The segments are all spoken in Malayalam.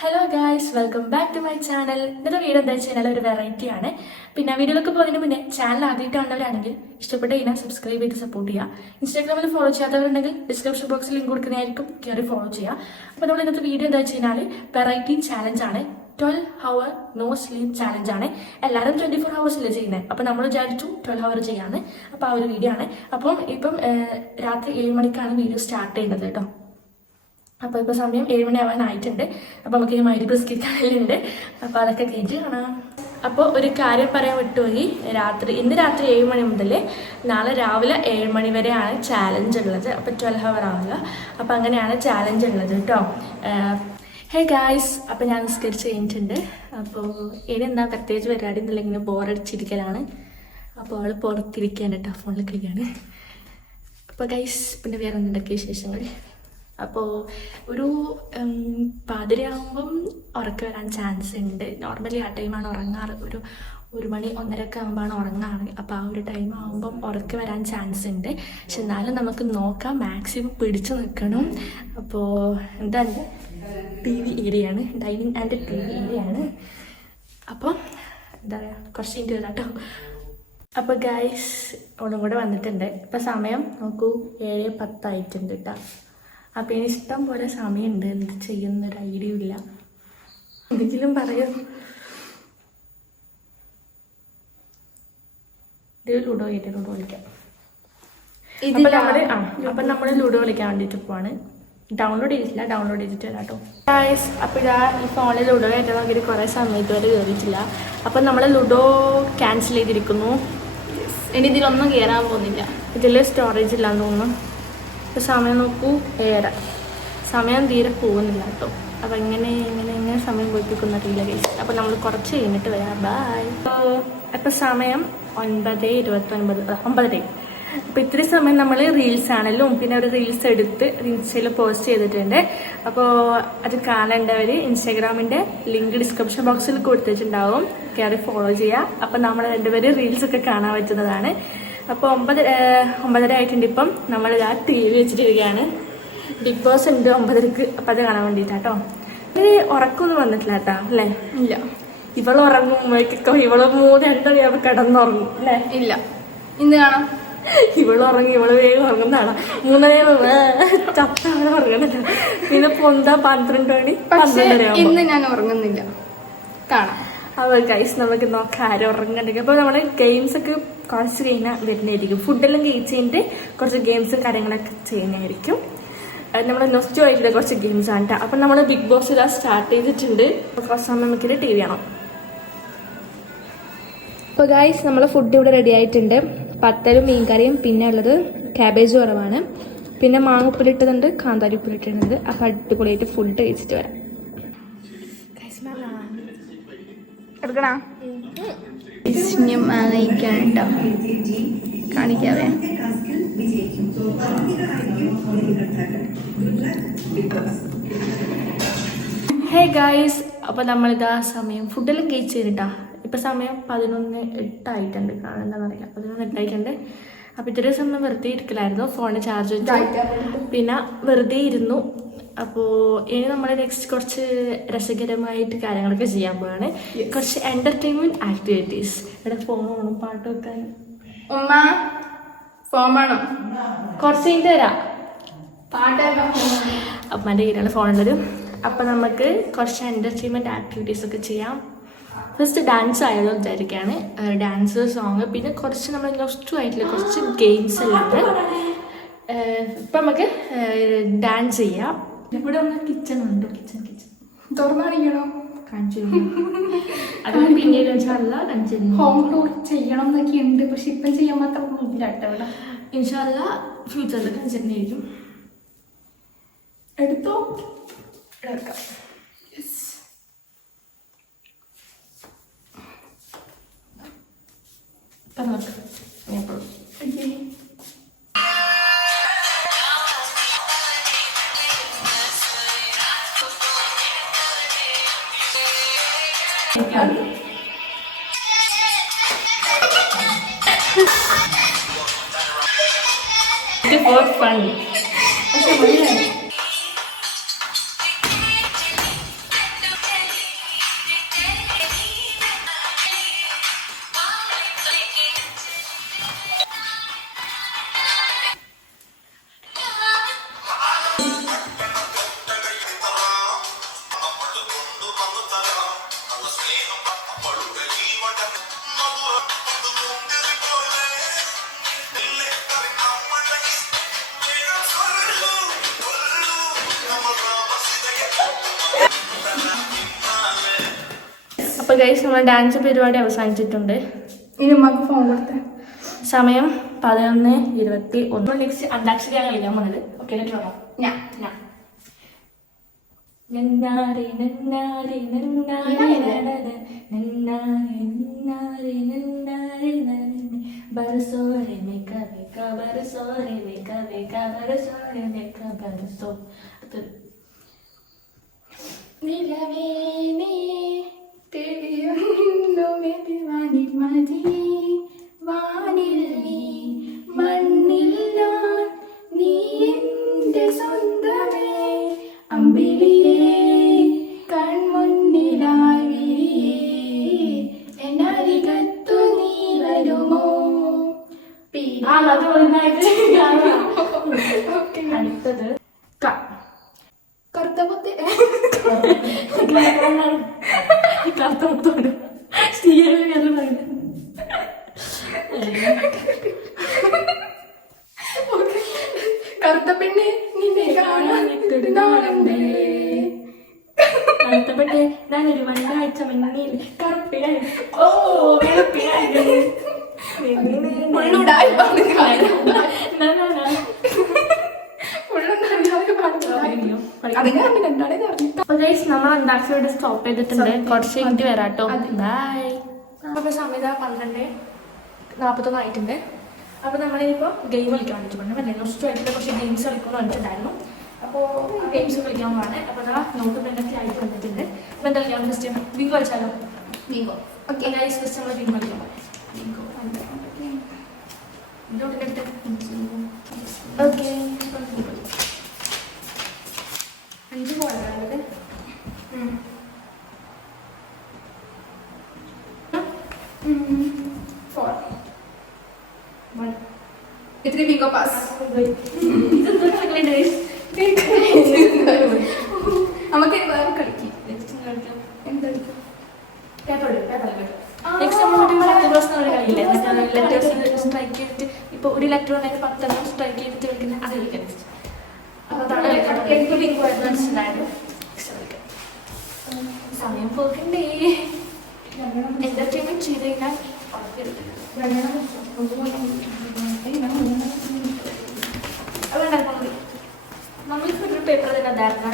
Hello guys, welcome back to my channel. ഇന്നത്തെ വീഡിയോ എന്താ വെച്ചാൽ ഒരു വെറൈറ്റി ആണ്. പിന്നെ വീഡിയോയിലൊക്കെ പോകുന്നതിന് മുന്നേ ചാനൽ ആദ്യമായിട്ടാണവരാണെങ്കിൽ ഇഷ്ടപ്പെട്ട് കഴിഞ്ഞാൽ സബ്സ്ക്രൈബ് ചെയ്ത് സപ്പോർട്ട് ചെയ്യുക. ഇൻസ്റ്റാഗ്രാമിൽ ഫോളോ ചെയ്യാത്തവരുണ്ടെങ്കിൽ ഡിസ്ക്രിപ്ഷൻ ബോക്സിൽ ലിങ്ക് കൊടുക്കുന്നതായിരിക്കും, കയറി ഫോളോ ചെയ്യുക. അപ്പോൾ നമ്മൾ ഇന്നത്തെ വീഡിയോ എന്താ വെച്ച് കഴിഞ്ഞാൽ വെറൈറ്റി ചാലഞ്ച് ആണ്. 12 hour നോ സ്ലീപ്പ് ചാലഞ്ച് ആണ്. എല്ലാവരും 24 hours ചെയ്യുന്നത്. അപ്പോൾ നമ്മൾ വിചാരിച്ചു 12 hour ചെയ്യാന്ന്. അപ്പോൾ ആ ഒരു വീഡിയോ ആണ്. ഇപ്പം രാത്രി 7 മണിക്കാണ് വീഡിയോ സ്റ്റാർട്ട് ചെയ്യുന്നത് കേട്ടോ. അപ്പോൾ ഇപ്പോൾ സമയം 7 മണിയാവാനായിട്ടുണ്ട്. അപ്പോൾ നമുക്ക് ഈ മൈരി ബിസ്കിറ്റ് അപ്പോൾ അതൊക്കെ കഴിഞ്ഞ് കാണാം. അപ്പോൾ ഒരു കാര്യം പറയാൻ വിട്ടുപോയി. ഇന്ന് രാത്രി 7 മണി മുതൽ നാളെ രാവിലെ 7 മണി വരെയാണ് ചാലഞ്ച് ഉള്ളത്. അപ്പോൾ 12 hour ആവില്ല. അപ്പോൾ അങ്ങനെയാണ് ചാലഞ്ച് ഉള്ളത് കേട്ടോ. ഹേ ഗായ്സ്, അപ്പോൾ ഞാൻ നിസ്കരിച്ച് കഴിഞ്ഞിട്ടുണ്ട്. അപ്പോൾ ഇനി എന്താ പ്രത്യേകിച്ച് പരിപാടി എന്നില്ല, ഇങ്ങനെ ബോറടിച്ചിരിക്കലാണ്. അപ്പോൾ അവൾ പുറത്തിരിക്കാൻ കേട്ടോ, ഫോണിൽ കളിക്കാണ്. അപ്പോൾ ഗൈസ്, പിന്നെ വേറെ എന്തൊക്കെ വിശേഷങ്ങൾ? അപ്പോൾ ഒരു പാതിരയാകുമ്പം ഉറക്കം വരാൻ ചാൻസ് ഉണ്ട്. നോർമലി ആ ടൈമാണ് ഉറങ്ങാറ്. ഒരു മണി 1:30 ആകുമ്പോഴാണ് ഉറങ്ങാറ്. അപ്പോൾ ആ ഒരു ടൈം ആകുമ്പം ഉറക്കം വരാൻ ചാൻസ് ഉണ്ട്. പക്ഷെ എന്നാലും നമുക്ക് നോക്കാം, മാക്സിമം പിടിച്ചു നിൽക്കണം. അപ്പോൾ എന്താണ് TV ഏരിയയാണ്, ഡൈനിങ് ആൻഡ് TV ഏരിയയാണ്. അപ്പോൾ എന്താ പറയുക, കുറച്ച് ഇൻറ്റ് വരാം കേട്ടോ. അപ്പോൾ ഗൈസ് ഒന്നും കൂടെ വന്നിട്ടുണ്ട്. ഇപ്പോൾ സമയം നോക്കൂ, 7:10 ആയിട്ടുണ്ട് കേട്ടോ. അപ്പം ഇനി ഇഷ്ടം പോലെ സമയമുണ്ട്, എന്ത് ചെയ്യുന്നൊരു ഐഡിയ ഇല്ല. എന്തെങ്കിലും പറയൂ. ഇത് ലുഡോ കളിക്കാം. അപ്പം നമ്മൾ ലുഡോ കളിക്കാൻ വേണ്ടിയിട്ട് പോവാണ്. ഡൗൺലോഡ് ചെയ്തിട്ടില്ല, ഡൗൺലോഡ് ചെയ്തിട്ട് വരാം കേട്ടോ ഗൈസ്. അപ്പോൾ ഈ ഫോണിൽ ലുഡോ കയറ്റാൻ നോക്കിയിട്ട് കുറേ സമയത്ത് വരെ കയറിയിട്ടില്ല. അപ്പം നമ്മൾ ലുഡോ ക്യാൻസൽ ചെയ്തിരിക്കുന്നു. ഇനി ഇതിലൊന്നും കയറാൻ പോകുന്നില്ല. ഇതിൽ സ്റ്റോറേജ് ഇല്ലാന്ന് തോന്നുന്നു. ഇപ്പോൾ സമയം നോക്കൂ, 7. സമയം തീരെ പോകുന്നില്ല കേട്ടോ. അപ്പോൾ ഇങ്ങനെ സമയം പോയിപ്പിക്കുന്നറിയില്ല ഗൈസ്. അപ്പോൾ നമ്മൾ കുറച്ച് കഴിഞ്ഞിട്ട് വരാം. ബൈ. അപ്പോൾ സമയം 9:29. അപ്പോൾ ഇത്തിരി സമയം നമ്മൾ റീൽസ് ആണെങ്കിലും പിന്നെ ഒരു റീൽസ് എടുത്ത് ഇൻസ്റ്റയിൽ പോസ്റ്റ് ചെയ്തിട്ടുണ്ട്. അപ്പോൾ അത് കാണേണ്ടവർ ഇൻസ്റ്റാഗ്രാമിൻ്റെ ലിങ്ക് ഡിസ്ക്രിപ്ഷൻ ബോക്സിൽ കൊടുത്തിട്ടുണ്ടാവും, കയറി ഫോളോ ചെയ്യുക. അപ്പോൾ നമ്മൾ രണ്ടുപേരും റീൽസൊക്കെ കാണാൻ പറ്റുന്നതാണ്. അപ്പോൾ 9:30 ആയിട്ടുണ്ട്. ഇപ്പം നമ്മൾ ആ TV വെച്ചിട്ടിരിക്കുകയാണ്. ബിഗ് ബോസ് ഉണ്ട് 9:30. അപ്പം അത് കാണാൻ വേണ്ടിയിട്ടാട്ടോ. ഇത് ഉറക്കമൊന്നും വന്നിട്ടില്ല കേട്ടോ, അല്ലേ? ഇല്ല. ഇവളുറങ്ങുമ്പോഴേക്കൊക്കെ ഇവള് 2:30 കിടന്നുറങ്ങും അല്ലേ? ഇല്ല, ഇന്ന് കാണാം. ഇവള് വേഗം ഉറങ്ങുന്നതാണ്. 3:30 ചത്താണ് ഉറങ്ങുന്നില്ല. പിന്നെ പൊന്താ 12 മണി 12:30. ഇന്ന് ഞാൻ ഉറങ്ങുന്നില്ല, കാണാം. അപ്പോൾ ഗൈസ് നമുക്ക് നോക്കാം ആരും ഉറങ്ങുന്നുണ്ടെങ്കിൽ. അപ്പോൾ നമ്മൾ ഗെയിംസ് ഒക്കെ കുറച്ച് കഴിഞ്ഞാൽ വരുന്നതായിരിക്കും. ഫുഡെല്ലാം കഴിച്ച് കഴിഞ്ഞിട്ട് കുറച്ച് ഗെയിംസും കാര്യങ്ങളൊക്കെ ചെയ്യുന്നതായിരിക്കും. നമ്മൾ നെക്സ്റ്റ് ആയിട്ടുള്ള കുറച്ച് ഗെയിംസ് ആണ് കേട്ടോ. അപ്പം നമ്മൾ ബിഗ് ബോസ് ഇതാ സ്റ്റാർട്ട് ചെയ്തിട്ടുണ്ട്. കുറച്ച് സമയം നമുക്കിത് TV കാണാം. അപ്പോൾ ഗൈസ്, നമ്മളെ ഫുഡ് ഇവിടെ റെഡി ആയിട്ടുണ്ട്. പത്തലും മീൻകറിയും, പിന്നെ ഉള്ളത് ക്യാബേജ് കുറവാണ്, പിന്നെ മാങ്ങ ഉപ്പിലിട്ടതുണ്ട്, കാന്താരി ഉപ്പിലിട്ടിട്ടുണ്ട്. അപ്പോൾ അടിപൊളിയായിട്ട് ഫുഡ് കഴിച്ചിട്ട് വരാം. എടുക്കണോ? കേട്ടോ, കാണിക്കാവേ. ഹേ ഗൈസ്, അപ്പോൾ നമ്മളിതാ സമയം ഫുഡെല്ലാം കഴിച്ച് കഴിഞ്ഞിട്ടാ. ഇപ്പം സമയം 11:08 ആയിട്ടുണ്ട്. എന്താണെന്നറിയില്ല, 11:08 ആയിട്ടുണ്ട്. അപ്പോൾ ഇത്രയും സമയം വെറുതെ ഇരിക്കലായിരുന്നു, ഫോണിൽ ചാർജ് വെച്ചു, പിന്നെ വെറുതെ ഇരുന്നു. അപ്പോൾ ഇനി നമ്മൾ നെക്സ്റ്റ് കുറച്ച് രസകരമായിട്ട് കാര്യങ്ങളൊക്കെ ചെയ്യാൻ പോവാണ്. കുറച്ച് എൻ്റർടൈൻമെൻറ്റ് ആക്ടിവിറ്റീസ്. ഇവിടെ ഫോൺ വേണം, പാട്ട് വെക്കാൻ. ഉമ്മ ഫോൺ വേണം, കുറച്ച് കഴിഞ്ഞിട്ട് വരാം. പാട്ടൊക്കെ അമ്മൻ്റെ കയ്യിലാണ് ഫോണുള്ളത്. അപ്പോൾ നമുക്ക് കുറച്ച് എൻ്റർടൈൻമെൻറ്റ് ആക്ടിവിറ്റീസ് ഒക്കെ ചെയ്യാം. ഫസ്റ്റ് ഡാൻസ് ആയതോ വിചാരിക്കുകയാണ്. ഡാൻസ്, സോങ്, പിന്നെ കുറച്ച് നമ്മൾ നെക്സ്റ്റ് ആയിട്ടുള്ള കുറച്ച് ഗെയിംസ് എല്ലാം ഉണ്ട്. ഇപ്പം നമുക്ക് ഡാൻസ് ചെയ്യാം. ഇവിടെ ഒന്ന് കിച്ചൺ ഉണ്ട്. കിച്ചൺ തുറന്നറിയണോ? കാണിച്ചു അത് പിന്നീട് കാണിച്ചു. ഹോം ടൂർ ചെയ്യണം എന്നൊക്കെ ഉണ്ട്, പക്ഷെ ഇപ്പം ചെയ്യാൻ മാത്രം ഇല്ല കേട്ടോ. ഇവിടെ ഇൻഷാല്ല ഫ്യൂച്ചറിൽ കാണിച്ചിട്ടുണ്ടായിരിക്കും. എടുത്തോ, എടുക്കാം. ഇപ്പം നോക്കാം. For fun. അപ്പോൾ ഗൈസ് നമ്മൾ ഡാൻസ് പരിപാടി അവസാനിച്ചിട്ടുണ്ട്. ഇനി ഉമ്മക്ക് ഫോൺ കൊടുത്തേ. സമയം 11:21. നെക്സ്റ്റ് അന്താക്ഷരിയാണ് കളിക്കാൻ പോകുന്നത്. ഓക്കെ എന്നിട്ട് പറയാം. ഞാൻ നന്നാരി നന്നാരി നന്നാരി നന്നാരി നന്നാരി നന്നാരി നന്നാരി ബരസോരെ മേക മേക ബരസോരെ മേക മേക ബരസോരെ മേക ബരസോ. നിലവേ നീ തെളിയുന്നു വാനിൽ മതി, വാനിൽ നീ മണ്ണിൽ ഞാൻ, നീ എൻ്റെ സ്വന്തമേ അമ്പിളിയേ കൺമുന്നിലായി വിരിയേ, എന്നരികത്തു നീ വരുമോ? അടുത്തത് കറുത്തമുത്ത് കറുത്തമുത്തോട് സ്റ്റീരിയൽ പറയുന്നത്. കറുത്ത പെണ്ണെ നിന്നെ കാണാൻ നാളെ കറുത്തപ്പെട്ട് ഞാനൊരു വണ്ടാഴ്ച മഞ്ഞയിൽ കറുപ്പിനായി ഓ വെളുപ്പിനായി ഉള്ളുടായി നമ്മൾ അന്താക്ഷരിയുടെ സ്റ്റോപ്പ് ചെയ്തിട്ടുണ്ട്. കുറച്ച് കഴിഞ്ഞിട്ട് വരാട്ടോ. ബൈ. അപ്പൊ സമയം 12:41 ആയിട്ടുണ്ട്. അപ്പൊ നമ്മളിപ്പോ ഗെയിം കളിക്കാൻ വേണ്ടിട്ടുണ്ട്. നെക്സ്റ്റ് കുറച്ച് ഗെയിംസ് കളിക്കുമെന്ന് പറഞ്ഞിട്ടുണ്ടായിരുന്നു. അപ്പോൾ ഗെയിംസ് കളിക്കാൻ പോവാണ്. അപ്പോൾ അതാ നോട്ട് പെൻഡൊക്കെ ആയിട്ട് വന്നിട്ടുണ്ട്. അപ്പോൾ എന്താ കളിക്കാൻ ഫസ്റ്റ് ബിങ്കോ കളിച്ചാലോ? ബിങ്കോ. ഓക്കെ ഗൈസ്, ഫസ്റ്റ് നമ്മൾ ബിങ്കോ കളിക്കാൻ പോകാം. ഓക്കെ 5 പോകാനുള്ളത്. ഇത്തിരി ബിങ്കോ പാസ്. നമുക്ക് വേറെ കളിക്കും. സ്ട്രൈക്ക് ചെയ്തിട്ട് ഇപ്പൊ ഒരു ലെറ്റർ ഉണ്ടെങ്കിൽ 10 സ്ട്രൈക്ക് ചെയ്തിട്ട് കളിക്കുന്നത് അത് കളിക്കാം. സമയം പോകണ്ടേ? എന്റർടൈൻമെന്റ് ചെയ്ത് കഴിഞ്ഞാൽ നമ്മൾക്ക് ഒരു പേപ്പർ തന്നെ ഉണ്ടായിരുന്നു.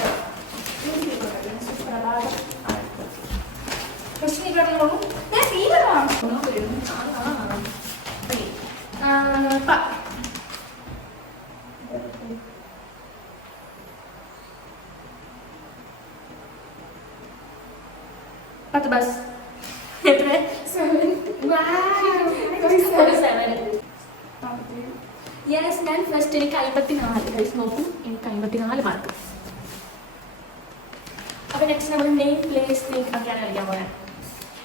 Patu bas. Yes, ഞാൻ ഫസ്റ്റ് എനിക്ക് 54 നോക്കും. എനിക്ക് 54 മാർക്ക്. അപ്പൊ നെക്സ്റ്റ് നമ്മൾ നെയിം പ്ലേസ് ഒക്കെയാണ് കളിക്കാൻ പോകാൻ.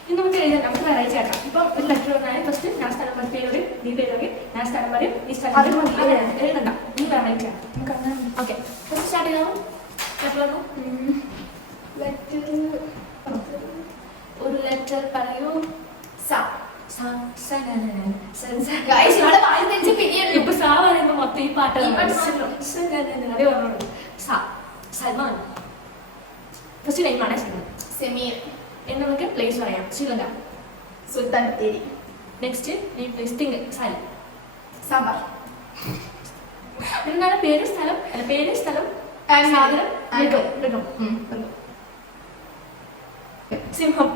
ഇത് നമുക്ക് എഴുതാം. നമുക്ക് വെറൈറ്റി ആക്കാം. ഇപ്പൊ ഒരു ലെറ്റർ വന്നാൽ ഫസ്റ്റ് ഞാൻ സ്ഥലം പറയും, പേര് നീ പേര് ഞാൻ സ്ഥലം പറയും, നീ സ്ഥലം എഴുതണ്ട. നീ വെറൈറ്റി ആക്കാം. ഓക്കെ ഫസ്റ്റ് സ്റ്റാർട്ട് ചെയ്താൽ ഒരു ലെറ്റർ പറയൂ. ഇപ്പൊ സാ പറയുമ്പോ മൊത്തം ഈ പാട്ട് സൽമാൻ. ഫസ്റ്റ് നെയിമാണ് സെമീർ. എന്ന് നമുക്ക് പ്ലേസ് പറയാം. Sri Lanka. Sultan Bathery. Next name place thing sari. Sambar. എന്താണ് പേര് സ്ഥലം അല്ല പേര് സ്ഥലം സാധനം മൃഗം. സിംഹം.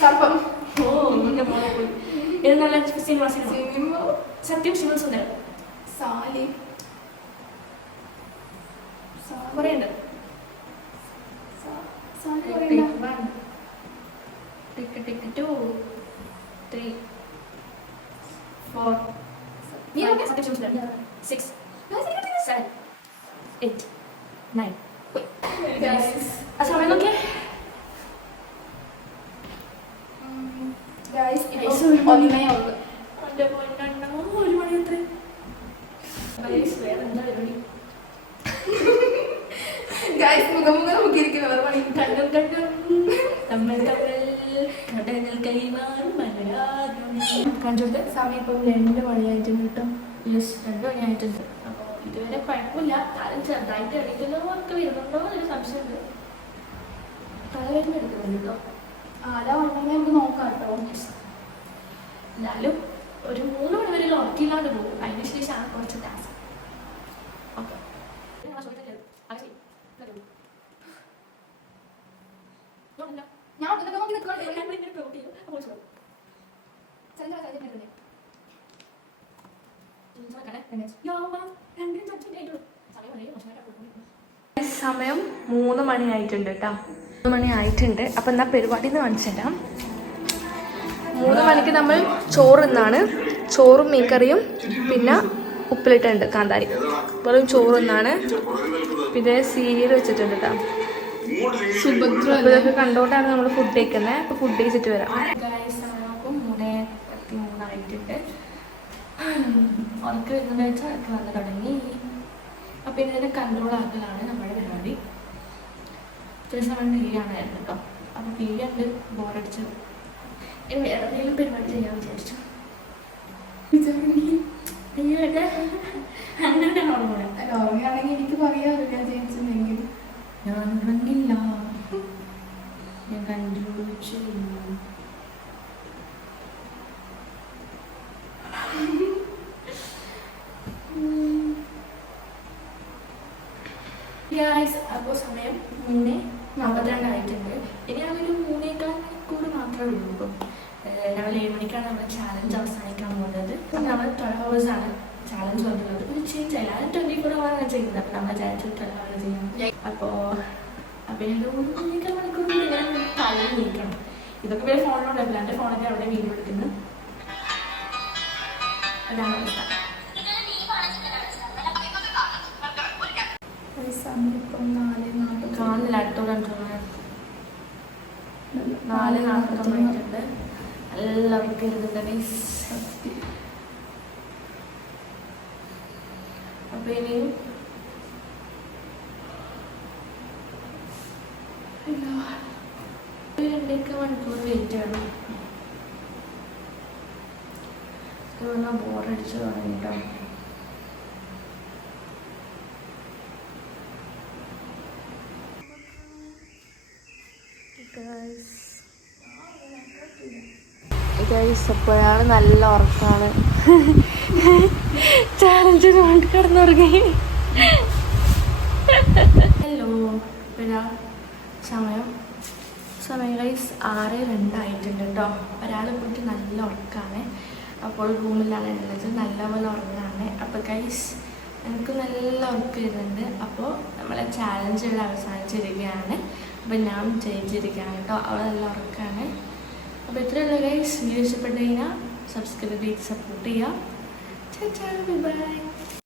സർപ്പം. ഓ എന്താണ് സിനിമ? സത്യം ശിവൻ സുന്ദരം. സാലിം. കുറേ ഉണ്ട്. Tick 2 3 4 6 7 8 9. ആ സമയം നോക്കിയേ. ഒന്നേ ഉള്ളു. ഒരു മണി എത്ര വേറെന്താ പരിപാടി? മുഖം നോക്കിയിരിക്കുന്നു. വേറെ പണി. കണ്ണും തമ്മിൽ കടൽ കൈമാറും കണ്ടിട്ട് സമയം ഇപ്പം 2 മണിയായിട്ടുണ്ട് കേട്ടോ. യെസ് 2 മണിയായിട്ടുണ്ട്. അപ്പോൾ ഇതുവരെ കുഴപ്പമില്ല. കാലം ചെറുതായിട്ട് എണീക്കുന്നവർക്ക് വരുന്നുണ്ടോ എന്നൊരു സംശയമുണ്ട്. തലവേദന എടുക്കുന്നുണ്ട് കേട്ടോ. ആരാ ഉണ്ടെങ്കിൽ നമുക്ക് നോക്കാം കേട്ടോ. എന്നാലും ഒരു 3 മണി വരെ ഉറക്കില്ലാണ്ട് പോകും. അതിന് ശേഷമാണ് കുറച്ച് ടാസ്ക്. ഓക്കെ ഞാൻ ഒന്നിനൊക്കെ നോക്കി നിൽക്കണ്ടേ. സമയം 3 മണി ആയിട്ടുണ്ട് കേട്ടോ. 3 മണി ആയിട്ടുണ്ട്. അപ്പം എന്നാ പരിപാടി എന്ന് കാണിച്ചുതരാം. 3 മണിക്ക് നമ്മൾ ചോറ് തിന്നാണ്. ചോറും മീൻകറിയും പിന്നെ ഉപ്പിലിട്ടുണ്ട് കാന്താരി. വെറും ചോറ് തിന്നാണ്. പിന്നെ സീരിയൽ വെച്ചിട്ടുണ്ട് കേട്ടോ. ഇതൊക്കെ കണ്ടോണ്ടാണ് നമ്മൾ ഫുഡ് കഴിക്കുന്നത്. അപ്പോൾ ഫുഡ് കഴിച്ചിട്ട് വരാം. സമയം 3:33 ആയിട്ടുണ്ട്. ഉറക്ക് വരുന്നത് വെച്ചാൽ ഒക്കെ വന്ന് തുടങ്ങി. അപ്പം ഇതിനെ കൺട്രോൾ ആക്കലാണ് നമ്മുടെ പരിപാടി. ഇത്ര സമയം ടി വി ആണായിരുന്നു കേട്ടോ. അപ്പം ടി വി കണ്ട് ബോറടിച്ചു. ഇനി വേറെ എന്തെങ്കിലും പരിപാടി ചെയ്യാൻ വിചാരിച്ചു. അങ്ങനെയാണ് ഉറങ്ങുന്നത്. ഉറങ്ങുകയാണെങ്കിൽ എനിക്ക് പറയാമല്ലോ ഞാൻ ജയിച്ചെന്നെങ്കിൽ. ഞാൻ ഉറങ്ങില്ല, ഞാൻ കൺട്രോൾ ചെയ്യുന്നു. അപ്പോൾ സമയം 3:42 ആയിട്ടുണ്ട്. ഇനി അതൊരു 3.25 മണിക്കൂർ മാത്രമേ ഉള്ളൂ. ഇപ്പം രാവിലെ 7 മണിക്കാണ് നമ്മുടെ ചാലഞ്ച് അവസാനിക്കാൻ പോകുന്നത്. നമ്മൾ 12 hours ആണ് ചാലഞ്ച് വന്നിട്ടുള്ളത്. ഇത് ചേഞ്ച് ആയില്ല. അത് 24 hour ആണ് ചെയ്യുന്നത്. അപ്പം നമ്മൾ വിചാരിച്ചു 12 hours ചെയ്യാം. അപ്പോൾ ഒരു 3.25 മണിക്കൂർ ഇങ്ങനെ തള്ളി നീക്കണം. ഇതൊക്കെ പേര് ഫോണിലുണ്ടല്ലോ. എൻ്റെ ഫോണിൽ അവിടെ വീഡിയോ എടുക്കുന്നു. അതാണ് അവസ്ഥ. കാണില്ല. അടുത്തോടെ 4:49 ആയിട്ടുണ്ട്. എല്ലാവർക്കും ഇരുന്നുണ്ട്. അപ്പൊ ഇനിയും 2 മണിക്കൂർ വെയിറ്റ് ചെയ്യണം. ബോറടിച്ച് തുടങ്ങിട്ടോ. അപ്പോഴാണ് നല്ല ഉറക്കാണ്. ചാലഞ്ച് കൊണ്ട് കിടന്നുറങ്ങി. ഹലോ, ഇപ്പോഴാ സമയം 6:02 ആയിട്ടുണ്ട് കേട്ടോ. ഒരാൾ പോയിട്ട് നല്ല ഉറക്കാണ്. അപ്പോൾ റൂമിലാണ് ഉള്ളത്. നല്ലപോലെ ഉറങ്ങാണ്. അപ്പോൾ ഗൈസ് എനിക്ക് നല്ല ഉറക്കം വരുന്നുണ്ട്. അപ്പോൾ നമ്മളെ ചാലഞ്ചുകൾ അവസാനിച്ചിരിക്കുകയാണ്. അപ്പോൾ ഞാൻ ജയിച്ചിരിക്കുകയാണ് കേട്ടോ. അവൾ നല്ല ഉറക്കാണ്. അപ്പോൾ ഇത്രയുള്ള ഗൈസ്. വീഡിയോ ഇഷ്ടപ്പെട്ട് കഴിഞ്ഞാൽ സബ്സ്ക്രൈബ് ചെയ്ത് സപ്പോർട്ട് ചെയ്യുക. ബൈ.